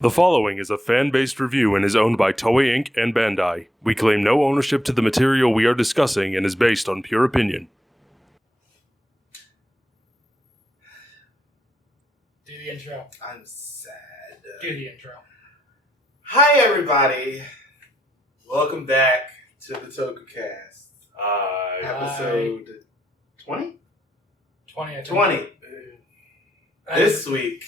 The following is a fan-based review and is owned by Toei Inc. and Bandai. We claim no ownership to the material we are discussing and is based on pure opinion. Do the intro. I'm sad. Do the intro. Hi, everybody. Welcome back to the Tokucast. Episode 20? 20, I think. 20. This week,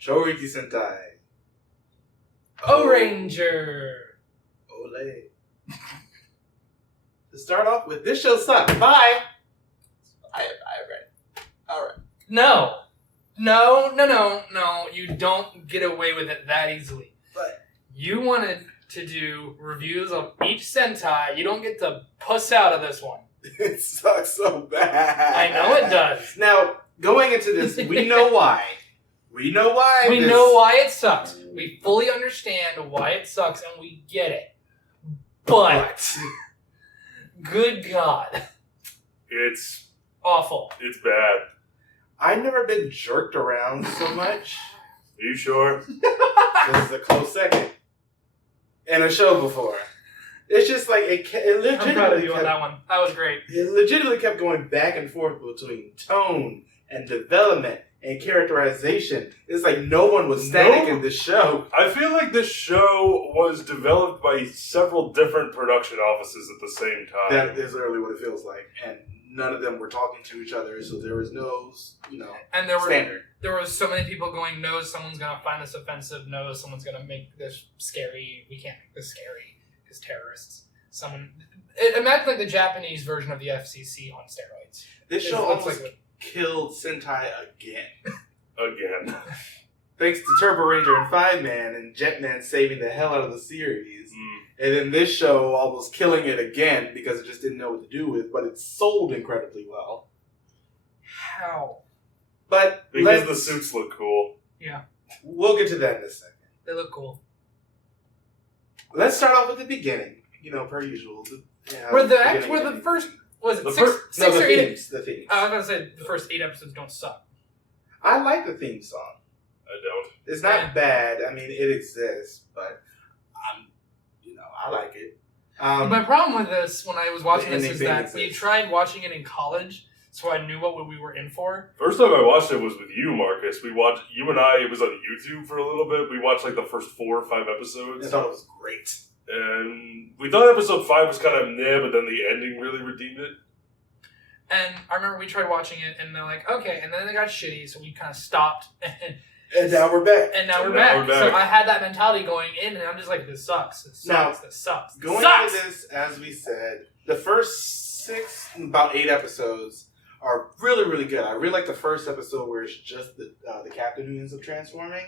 Chouriki Sentai Ohranger. Ole. To start off with, this show sucks. Bye. I read. Alright. No. You don't get away with it that easily. But You wanted to do reviews of each Sentai. You don't get to puss out of this one. it sucks so bad. I know it does. Now, going into this, we know why. We know why. We know why it sucks. We fully understand why it sucks, and we get it. But, good God. It's Awful. bad. I've never been jerked around so much. Are you sure? This is a close second. In a show before. It's just like, it legitimately I'm proud of you on kept, that one. That was great. it legitimately kept going back and forth between tone and development and characterization. It's like no one was static in this show. I feel like this show was developed by several different production offices at the same time. That is literally what it feels like. And none of them were talking to each other, so there was no, And standard. There was so many people going, no, someone's going to find this offensive. No, someone's going to make this scary. We can't make this scary because terrorists. Imagine like the Japanese version of the FCC on steroids. This It show looks almost like killed Sentai again. Again. Thanks to Turbo Ranger and Five-Man and Jetman saving the hell out of the series. And then this show almost killing it again because it just didn't know what to do with, but it sold incredibly well. How? But Because the suits look cool. Yeah, we'll get to that in a second. they look cool. Let's start off with the beginning, per usual. Were the first, was it the six, first, six no, or the eight? themes, the themes. I was going to say the first 8 episodes don't suck. I like the theme song. I don't. It's not Yeah. bad. I mean, it exists, but I like it. My problem with this, when I was watching this, ending is thing that exists. we tried watching it in college, so I knew what we were in for. First time I watched it was with you, Marcus. It was on YouTube for a little bit. We watched like the first 4 or 5 I episodes. thought it was great. And we thought episode 5 was kind of meh, but then the ending really redeemed it. And I remember we tried watching it, and they're like, okay, and then they got shitty, so we kind of stopped. And now we're back. And now we're Now back. we're back. So I had that mentality going in, and I'm just like, this sucks. This Now, sucks. This sucks. This Going sucks. into this, as we said, the first about 8 episodes are really, really good. I really like the first episode where it's just the captain who ends up transforming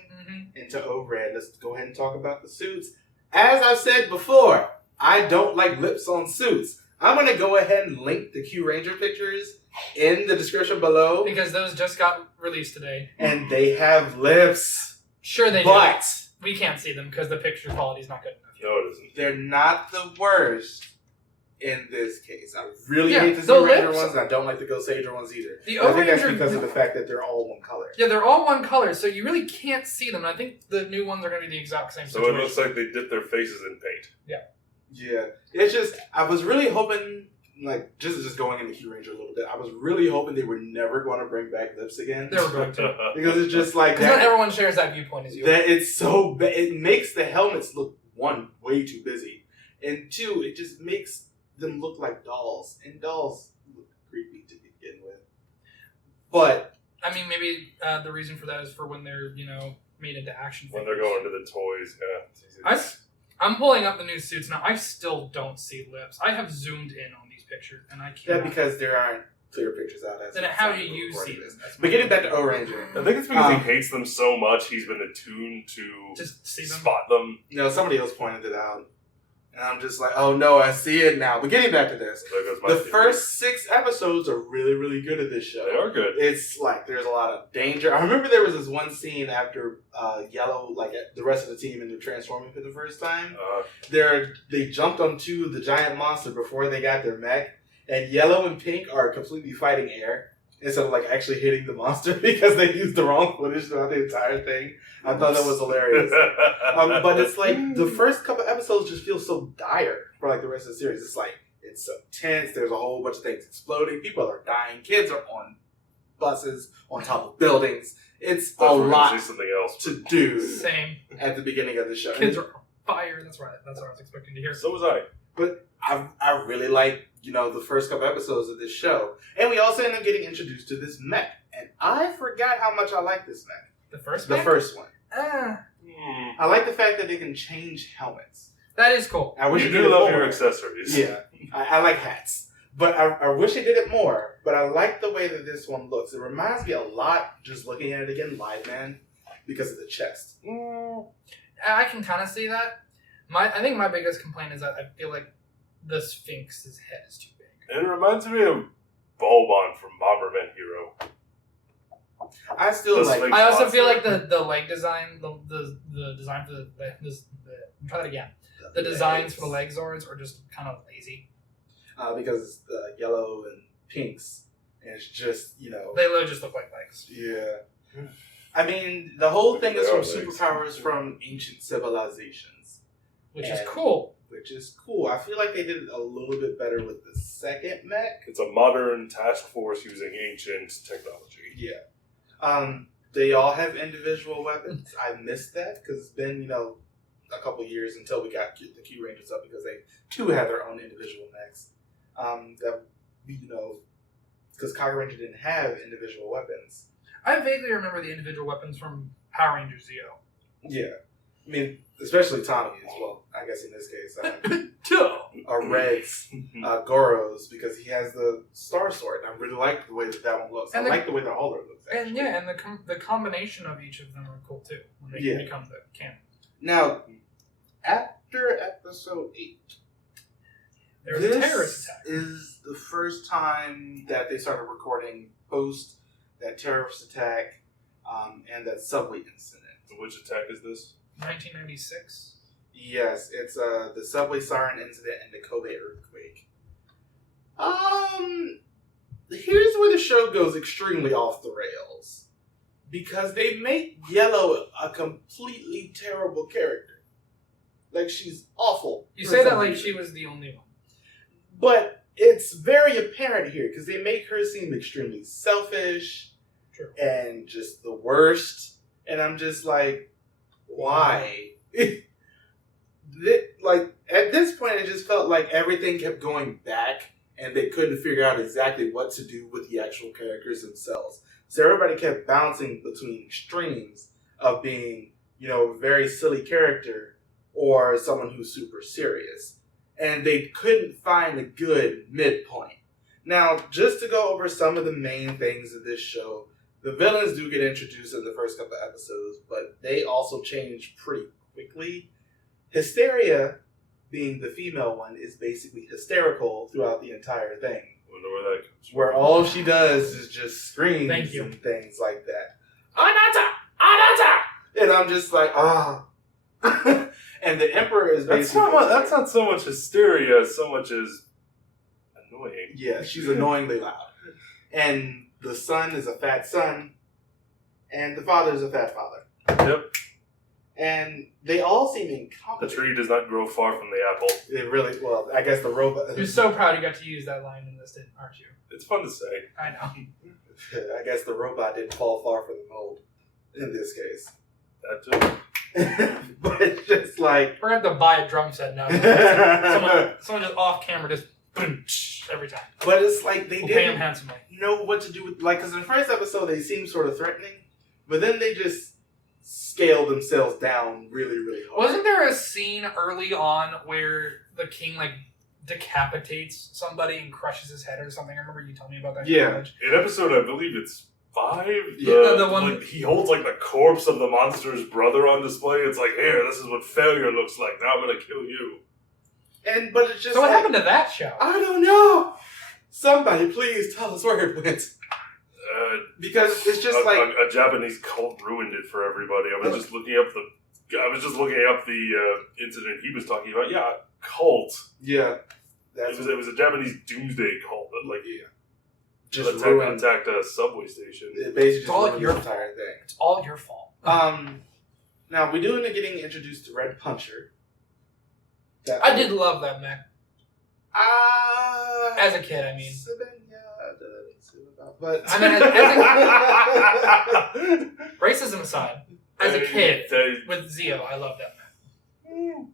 into O-Red. Let's go ahead and talk about the suits. As I've said before, I don't like lips on suits. I'm going to go ahead and link the Q Ranger pictures in the description below. Because those just got released today. And they have lips. Sure they But do. We can't see them because the picture quality is not good enough yet. No, it isn't. they're not the worst in this case. I really Yeah, hate the the Z Ranger lips- ones, and I don't like the Ghost Ranger ones either. The I think that's Ohranger- because of the fact that they're all one color. Yeah, they're all one color, so you really can't see them. I think the new ones are going to be the exact same So situation. it looks like they dipped their faces in paint. Yeah. It's just, I was really hoping, like, just going into Q Ranger a little bit, I was really hoping they were never going to bring back lips again. They were going to. Because it's just like Because not that. everyone shares that viewpoint as you. That it's so bad. It makes the helmets look, 1, way too busy. And 2, it just makes them look like dolls. And dolls look creepy to begin with. But I mean, maybe the reason for that is for when they're, made into action When figures. they're going to the toys, yeah. I'm pulling up the new suits now. I still don't see lips. I have zoomed in on these pictures, and I can't. that because there aren't clear pictures out. As Then how do you see this? But getting back to O-Ranger. I think it's because he hates them so much, he's been attuned to Just see them. spot them. Somebody else pointed it out. And I'm just like, oh no, I see it now. But getting back to this. There goes my The theory. first 6 episodes are really, really good at this show. They are good. It's like, there's a lot of danger. I remember there was this one scene after Yellow, like the rest of the team ended up transforming for the first time. They jumped onto the giant monster before they got their mech. And Yellow and Pink are completely fighting air. instead of like actually hitting the monster because they used the wrong footage throughout the entire thing. I thought that was hilarious. But it's like the first couple episodes just feel so dire for like the rest of the series. It's like it's so tense. There's a whole bunch of things exploding. People are dying. Kids are on buses on top of buildings. It's a lot to do. Same at the beginning of the show. Kids are on fire. That's right. That's what I was expecting to hear. So was I. But I really like, the first couple episodes of this show. And we also end up getting introduced to this mech. And I forgot how much I like this mech. The first mech? The first one. Ah. I like the fact that they can change helmets. That is cool. I wish you they did do love more. your accessories. Yeah. I like hats. But I wish they did it more. But I like the way that this one looks. It reminds me a lot, just looking at it again, Live Man, because of the chest. I can kind of see that. I think my biggest complaint is that I feel like the Sphinx's head is too big. It reminds me of Bulbon from Bomberman Hero. I still like. I also feel like the leg design, the design for try that again. The designs for the leg Zords are just kind of lazy. Because the yellow and pinks, and it's just they just look like legs. Yeah. I mean, the whole thing is from superpowers from ancient civilizations. Which is cool. I feel like they did it a little bit better with the second mech. It's a modern task force using ancient technology. Yeah. They all have individual weapons. I missed that because it's been, a couple years until we got the Q Rangers up because they too have their own individual mechs. Because Kaiser Ranger didn't have individual weapons. I vaguely remember the individual weapons from Power Rangers Zeo. Yeah. I mean, especially Tommy as well, I guess in this case. Red's, Goro's, because he has the Star Sword. I really like the way that one looks. I like the way the Hauler looks, actually. And the combination of each of them are cool, too, when they become the canon. Now, after episode 8, there's a terrorist attack. This is the first time that they started recording post that terrorist attack and that subway incident. Which attack is this? 1996. Yes, it's the subway siren incident and the Kobe earthquake. Here's where the show goes extremely off the rails. Because they make Yellow a completely terrible character. Like, she's awful. You say that like she was the only one. But it's very apparent here, because they make her seem extremely selfish and just the worst. And I'm just like, why? Like, at this point, it just felt like everything kept going back, and they couldn't figure out exactly what to do with the actual characters themselves. So everybody kept bouncing between extremes of being, a very silly character or someone who's super serious. And they couldn't find a good midpoint. Now, just to go over some of the main things of this show, the villains do get introduced in the first couple of episodes, but they also change pretty quickly. Hysteria, being the female one, is basically hysterical throughout the entire thing. I wonder where that comes from. Where all she does is just screams and things like that. Anata! Anata! And I'm just like, And the Emperor is basically... That's not so much hysteria, so much as annoying. Yeah, she's annoyingly loud. And the son is a fat son, and the father is a fat father. Yep. And they all seem incompetent. The tree does not grow far from the apple. It really, well, I guess the robot... You're so proud you got to use that line in this, aren't you? It's fun to say. I know. I guess the robot didn't fall far from the mold in this case. That too. But it's just like... We're going to have to buy a drum set now. someone just off camera just boom, every time. But it's like they pay him handsomely. Know what to do with... Like, because in the first episode they seem sort of threatening, but then they just scale themselves down really, really hard. Wasn't there a scene early on where the king, decapitates somebody and crushes his head or something? I remember you telling me about that. Yeah. In episode, I believe it's 5. The one he holds the corpse of the monster's brother on display. It's like, here, this is what failure looks like. Now I'm gonna kill you. But it's just so what happened to that show? I don't know. Somebody please tell us where it went. Because it's just a Japanese cult ruined it for everybody. I was just looking up the incident he was talking about. Yeah, cult. Yeah. It was a Japanese doomsday cult. just Attack ruined. attacked a subway station. It basically just all ruined your the entire thing. It's all your fault. Now we do end up getting introduced to Red Puncher. I did love that mech. As a kid, I mean. But I mean, racism aside, as a kid with Zeo, I love that mech.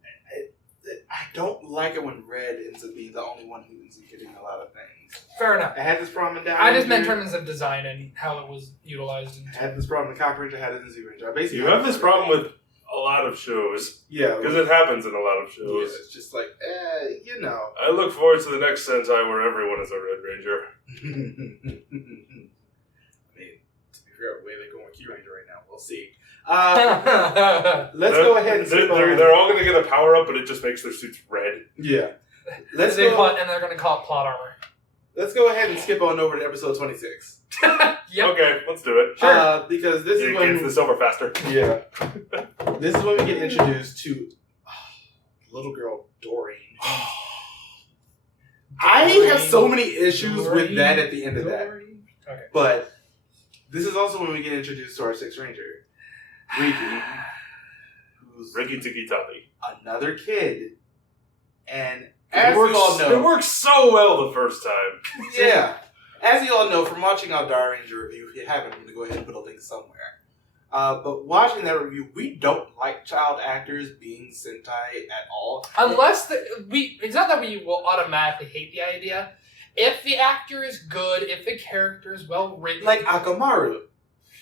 I don't like it when Red ends up being the only one who ends up getting a lot of things. Fair enough. I had this problem in Down I just Ranger. meant in terms of design and how it was utilized. I had this problem in Cock Ranger. I had it in Z Ranger. I basically You have this problem with a lot of shows. Yeah. Because it happens in a lot of Yeah, shows. it's just like, you know. I look forward to the next Sentai where everyone is a Red Ranger. I mean, to be fair, the way they're going with Q Ranger right now, we'll see. Let's go ahead and skip on. They're all going to get a power up, but it just makes their suits red. Yeah. and they're going to call it plot armor. Let's go ahead and skip on over to episode 26. Yep. Okay, let's do it. Sure. Because this is It when... gets this over faster. Yeah. This is when we get introduced to little girl Doreen. I have so many issues with that at the end of that. Okay. But this is also when we get introduced to our Sixth Ranger, Riki, who's Ricky Tiki Tabi. another kid. And as you all It know... works so well the first time. Yeah. As you all know from watching our Dar Ranger review, if you haven't, I'm going to go ahead and put a link somewhere. But watching that review, we don't like child actors being Sentai at all. Unless it's not that we will automatically hate the idea. If the actor is good, if the character is well written, Like Akamaru.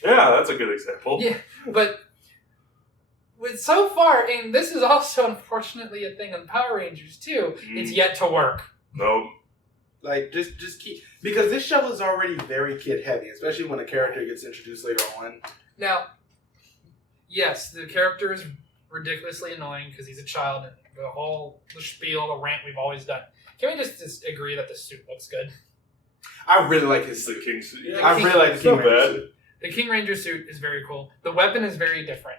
Yeah, that's a good example. Yeah, but with so far, and this is also unfortunately a thing on Power Rangers too. It's yet to work. No. Like, just keep... Because this show is already very kid-heavy, especially when a character gets introduced later on. Now, yes, the character is ridiculously annoying because he's a child, and the spiel, the rant we've always done. Can we just agree that the suit looks good? I really like his It's the suit. King suit. Yeah, I really like the King not Ranger bad. suit. The King Ranger suit is very cool. The weapon is very different.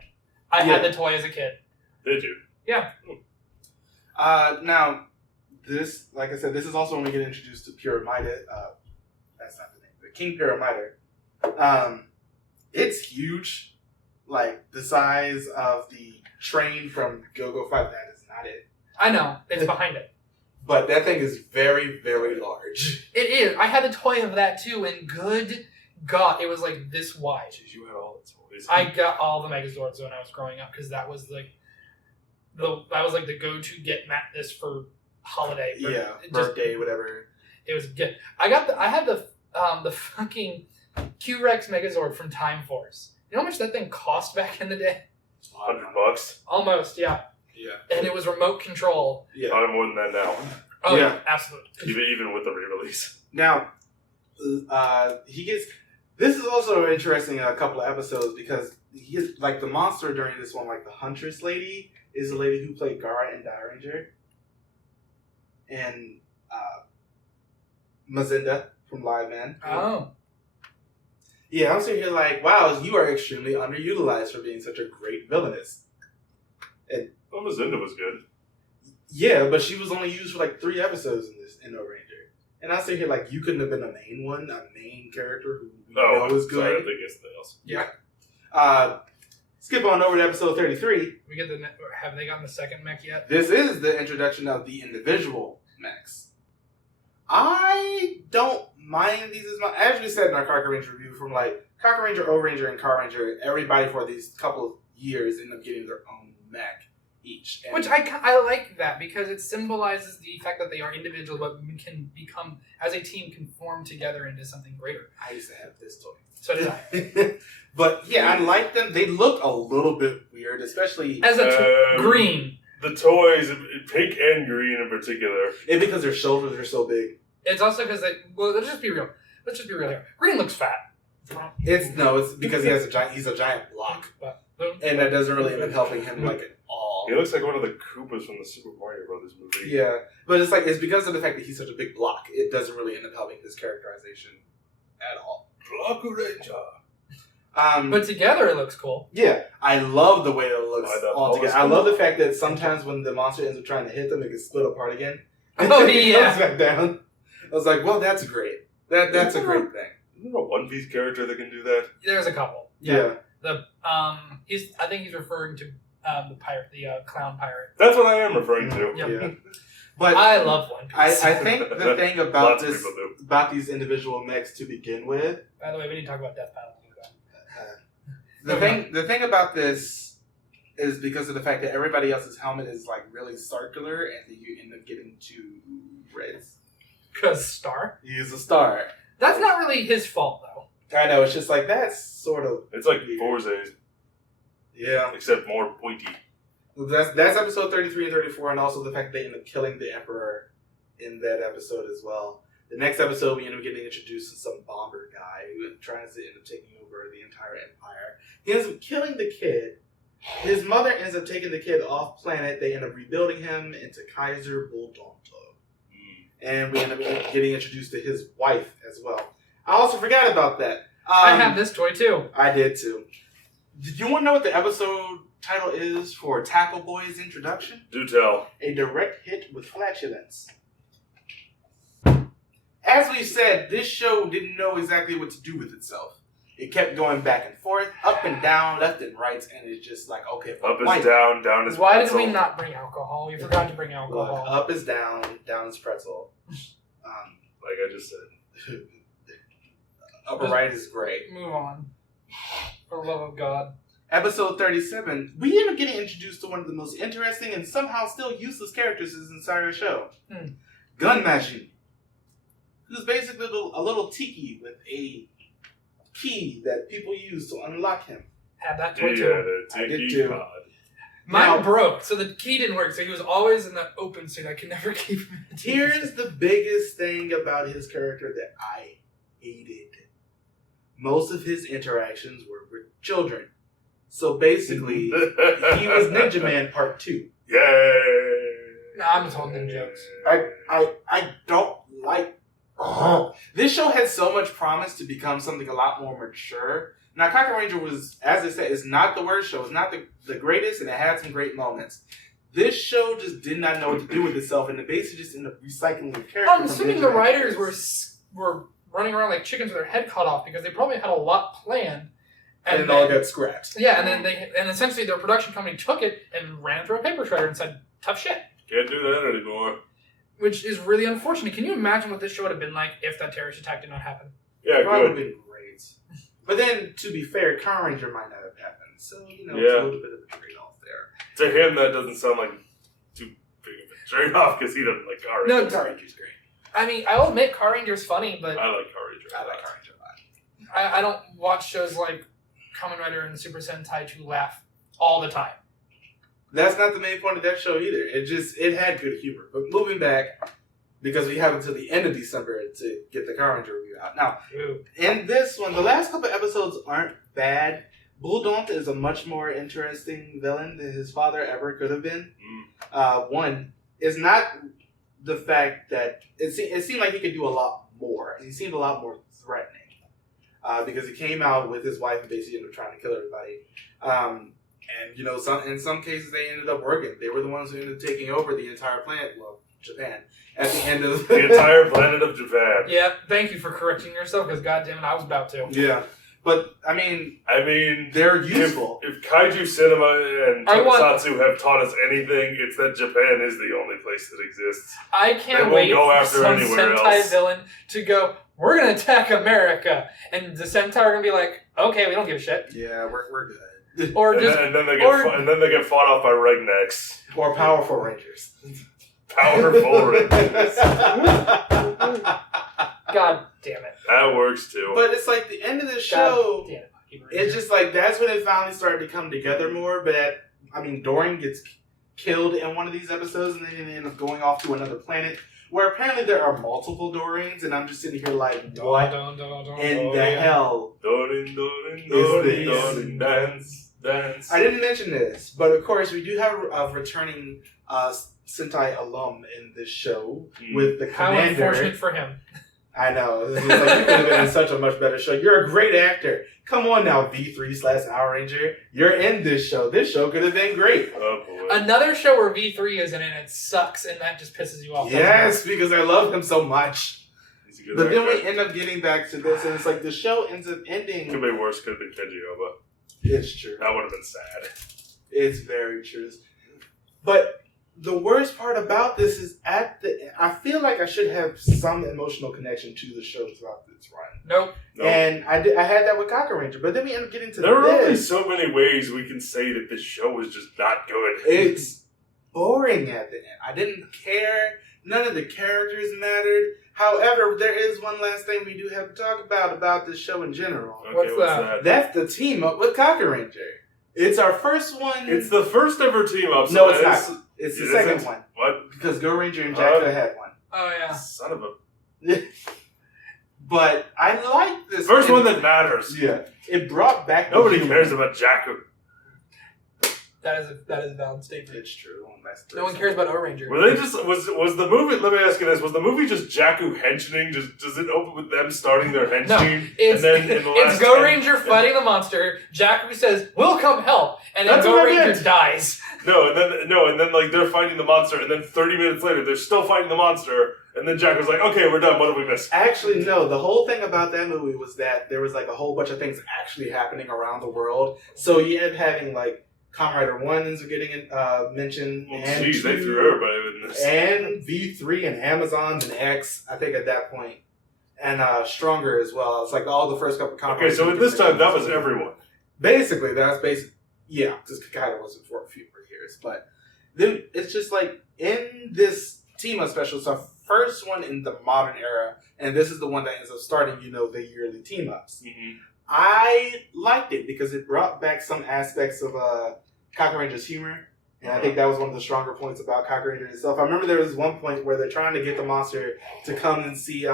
I Yeah. had the toy as a kid. Did you? Yeah. Now, this, like I said, this is also when we get introduced to Pyramida. That's not the name. The King Pyramida. It's huge. Like, the size of the train from Go-Go 5. That is not it. I know. It's behind it. But that thing is very, very large. It is. I had a toy of that too, and good God, it was like this wide. Jeez, you had all the toys. I got all the Megazords when I was growing up because that was like the go-to get this for holiday. Yeah, It birthday, whatever. It was good. I had the fucking Q-Rex Megazord from Time Force. You know how much that thing cost back in the day? $100. Almost, yeah. Yeah. And it was remote control. Yeah. Probably more than that now. Oh Yeah. yeah, absolutely. Even with the re-release. Now, he gets... This is also interesting in a couple of episodes because he gets, like, the monster during this one, like, the Huntress lady is the lady who played Gara in Die Ranger. And, Mazinda from Live Man. Oh. Yeah, I'm sitting here like, wow, you are extremely underutilized for being such a great villainess. Well, Mazinda was good. Yeah, but she was only used for like 3 episodes in Ohranger. And I sit here like, you couldn't have been a main character who we know is good. Sorry, I think it's something else. Yeah. Skip on over to episode 33. We get have they gotten the second mech yet? This is the introduction of the individual mechs. I don't mind these as much. As we said in our Kamen Ranger review, from like Kamen Ranger, Ohranger, and Car Ranger, everybody for these couple of years end up getting their own mech each. And Which I like that because it symbolizes the fact that they are individuals, but we can become, as a team, can form together into something greater. I used to have this toy. So did I. But yeah, I like them. They look a little bit weird, especially As green. The toys, pink and green in particular. and because their shoulders are so big. It's also because let's just be real. Let's just be real here. Green looks fat. It's because he's a giant block, and that doesn't really end up helping him like at all. He looks like one of the Koopas from the Super Mario Brothers movie. Yeah, but it's because of the fact that he's such a big block. It doesn't really end up helping his characterization at all. Block Ranger. But together it looks cool. Yeah, I love the way it looks all together. I cool. love the fact that sometimes when the monster ends up trying to hit them, it gets split apart again. Oh, It yeah. comes back down. I was like, well, that's great. That's a great thing. Isn't there a One Piece character that can do that? There's a couple. Yeah. I think he's referring to the pirate, the clown pirate. That's what I am referring to. Yep. Yeah. But I love One Piece. I think the thing about Lots of people do. about these individual mechs to begin with, By the way, we need to talk about Death Battle. the thing about this is because of the fact that everybody else's helmet is like really circular, and then you end up getting two reds. Because Star. He's a star. That's not really his fault, though. I know. It's just like that's sort of. It's like weird. Forza, Yeah. except more pointy. That's episode 33 and 34, and also the fact that they end up killing the Emperor in that episode as well. The next episode, we end up getting introduced to some bomber guy who tries to end up taking over the entire empire. He ends up killing the kid. His mother ends up taking the kid off planet. They end up rebuilding him into Kaiser Bulldog. And we end up getting introduced to his wife as well. I also forgot about that. I have this toy, too. I did too. Did you want to know what the episode title is for Tackle Boy's introduction? Do tell. A direct hit with flatulence. As we said, this show didn't know exactly what to do with itself. It kept going back and forth, up and down, left and right, and it's just like, okay, Up why- is down, down is Why did pretzel. we not bring alcohol? We forgot to bring Look, alcohol. up is down, down is pretzel. Like I just said. Upper right is great. Move on. For the love of God. Episode 37, we end up getting introduced to one of the most interesting and somehow still useless characters in this entire show. Gun Machine. Who's basically a little tiki with a key that people use to unlock him. Had that toy, Yeah, too. the I did tiki too. pod. Mine Now- broke, so the key didn't work, so he was always in the open suit. I could never keep him in the Here's the biggest thing about his character that I hated. Most of his interactions were with children. So basically, he was Ninja Man Part 2. Yay! No, I'm just holding jokes. I don't like... This show had so much promise to become something a lot more mature. Now, Kamen Ranger was, as I said, it's not the worst show. It's not the greatest, and it had some great moments. This show just did not know what to do with itself, and it basically just ended up recycling the character. I'm from assuming Ninja the Man writers characters. were running around like chickens with their head cut off because they probably had a lot planned. And it all got scrapped. Yeah, and essentially their production company took it and ran through a paper shredder and said, tough shit. Can't do that anymore. Which is really unfortunate. Can you imagine what this show would have been like if that terrorist attack did not happen? Yeah, Probably good. been great. But then, to be fair, Kamen Ranger might not have happened. So, it's a Yeah. little bit of a trade-off there. To him, that doesn't sound like too big of a trade-off because he doesn't like Car No, Rangers. Kamen Ranger's great. I mean, I'll admit Car Ranger's funny, but I like Car Ranger. I like Kamen Ranger a lot. I don't watch shows like Kamen Rider and Super Sentai to laugh all the time. That's not the main point of that show either. It had good humor. But moving back, because we have until the end of December to get the Kamen Ranger review out. Now, Ooh. in this one, the last couple episodes aren't bad. Bulldog is a much more interesting villain than his father ever could have been. One is not the fact that it seemed like he could do a lot more, and he seemed a lot more threatening because he came out with his wife and basically ended up trying to kill everybody. And in some cases they ended up working. They were the ones who ended up taking over the entire planet. Well, Japan at the end of The entire planet of Japan. Yeah, thank you for correcting yourself, because goddamn it, I was about to. Yeah, but I mean, they're useful. If Kaiju Cinema and I want- Tokusatsu have taught us anything, it's that Japan is the only place that exists. I They can't won't wait go for after some anywhere Sentai else. villain to go, we're going to attack America. And the Sentai are going to be like, okay, we don't give a shit. Yeah, we're good. Or And just, then they or- get fought off by rednecks. Or powerful Rangers. Powerful Rangers. God damn it. That works too. But it's like the end of the God show. damn it. Pocky Ranger. It's just like that's when it finally started to come together more. But Dorian gets killed in one of these episodes, and then they end up going off to another planet where apparently there are multiple Dorians, and I'm just sitting here like, what in the hell? Dorin, this? dance. I didn't mention this, but of course we do have a returning Sentai alum in this show with the How commander. unfortunate for him. I know. It's like, you could have been in such a much better show. You're a great actor. Come on now, V3/Power Ranger. You're in this show. This show could have been great. Oh boy. Another show where V3 is in it and it sucks, and that just pisses you off. Yes, because I love him so much. He's a good But then actor. we end up getting back to this, and it's like the show ends up ending. Could be worse. Could have been Kenji Oba. It's true. That would have been sad. It's very true. But the worst part about this is I feel like I should have some emotional connection to the show throughout this run. Nope. And I had that with Kamen Ranger, but then we end up getting to There are only this. so many ways we can say that this show was just not good. It's boring at the end. I didn't care. None of the characters mattered. However, there is one last thing we do have to talk about this show in general. Okay, What's that? That's the team up with Kamen Ranger. It's our first one. It's the first ever team up. So No, it's that not. It's the It second isn't? one. What? Because Go Ranger and Jacka had one. Oh yeah. Son of a... But I like this. First one that matters. Yeah. It brought back the Nobody humor. cares about Jakku. That is a valid statement. It's true. No one cares about Ohranger. Were they just... Was the movie... Let me ask you this. Was the movie just Jakku henching? Does it open with them starting their hench No, team? It's, and then in the last it's Go 10 Ranger fighting the monster. Jakku says, "We'll come help," and then That's Go what I Ranger meant. dies. No, and then like they're fighting the monster, and then 30 minutes later they're still fighting the monster, and then Jakku's like, "Okay, we're done. What did we miss?" Actually, no. The whole thing about that movie was that there was like a whole bunch of things actually happening around the world. So you end up having like Kamen Rider 1 ends up getting mentioned. Well, and geez, they 2, threw everybody in this. And V3 and Amazons and X, I think at that point. And Stronger as well. It's like all the first couple of Kamen Okay, so Riders at this time that was everyone. Basically, that's basic. Yeah, because Kakaido wasn't for a few more years. But then it's just like in this team up special, it's our first one in the modern era. And this is the one that ends up starting, the yearly team ups. Mm-hmm. I liked it because it brought back some aspects of Kamen Ranger's humor. And I think that was one of the stronger points about Kamen Ranger itself. I remember there was one point where they're trying to get the monster to come and see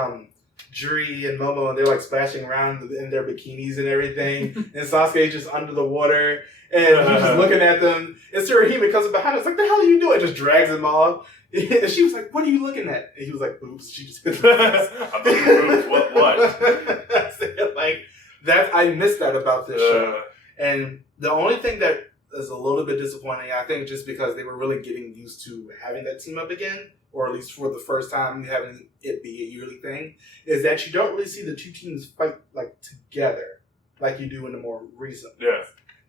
Juri and Momo, and they're like splashing around in their bikinis and everything. And Sasuke's just under the water, and he's just looking at them. And Tsuruhime comes up behind us, like, "The hell are you doing?" Just drags him off. And she was like, "What are you looking at?" And he was like, "Boobs." She just I'm looking at boobs. What? Like that, I missed that about this show. And the only thing that is a little bit disappointing, I think, just because they were really getting used to having that team up again, or at least for the first time having it be a yearly thing, is that you don't really see the two teams fight like together like you do in the more recent. Yeah.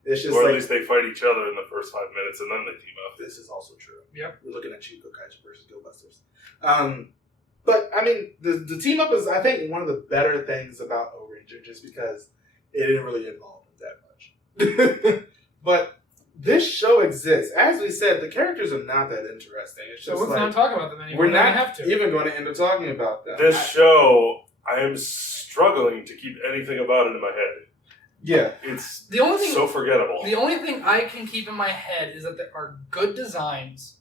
It's just Or at like, least they fight each other in the first 5 minutes and then they team up. this is also true. Yep. We're looking at Chico Kaiser versus Go Busters. But I mean, the team up is, I think, one of the better things about Ohranger, just because it didn't really involve them that much. But this show exists. As we said, the characters are not that interesting. It's So just let's like, not talk about them anymore. we're We don't not have to. even going to end up talking about them. This show, I am struggling to keep anything about it in my head. Yeah. It's The only thing- so forgettable. The only thing I can keep in my head is that there are good designs,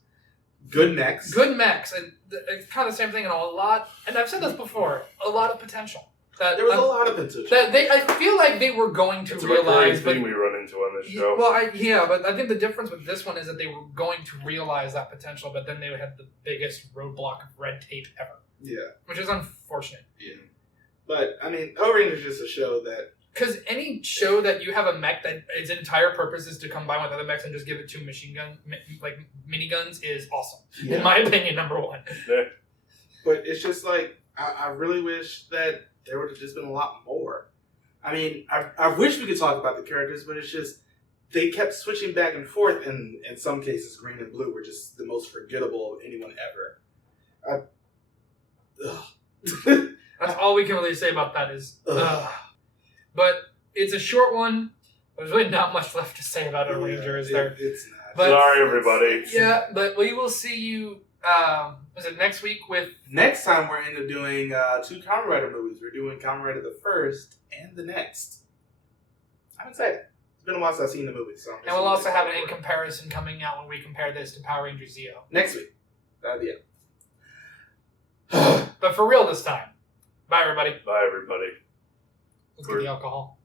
Good mechs. good mechs, and it's kind of the same thing, and a lot. And I've said this before, a lot of potential. That There was a lot of potential. I feel like they were going to It's a recurring realize, but thing we run into on this show. well, but I think the difference with this one is that they were going to realize that potential, but then they had the biggest roadblock of red tape ever, Yeah. which is unfortunate. Yeah. But, I mean, Ohranger is just a show that, Because any show that you have a mech that its entire purpose is to combine with other mechs and just give it 2 machine gun, like miniguns, is awesome. Yeah. In my opinion, number one. Yeah. but it's just like, I really wish that there would have just been a lot more. I mean, I wish we could talk about the characters, but it's just, they kept switching back and forth, and in some cases, green and blue were just the most forgettable of anyone ever. That's all we can really say about that is, but it's a short one. There's really not much left to say about Ohranger, is there? It's not. But- Sorry, everybody. Yeah, but we will see you. Was it next week with? Next time we're into doing 2 Kamen Rider movies. We're doing Kamen Rider the first and the next. I'm excited. It's been a while since I've seen the movie, so. And we'll also have an in comparison coming out when we compare this to Power Ranger Zeo. Next week. That'll be it. But for real this time. Bye, everybody. Bye, everybody. Let's get the alcohol.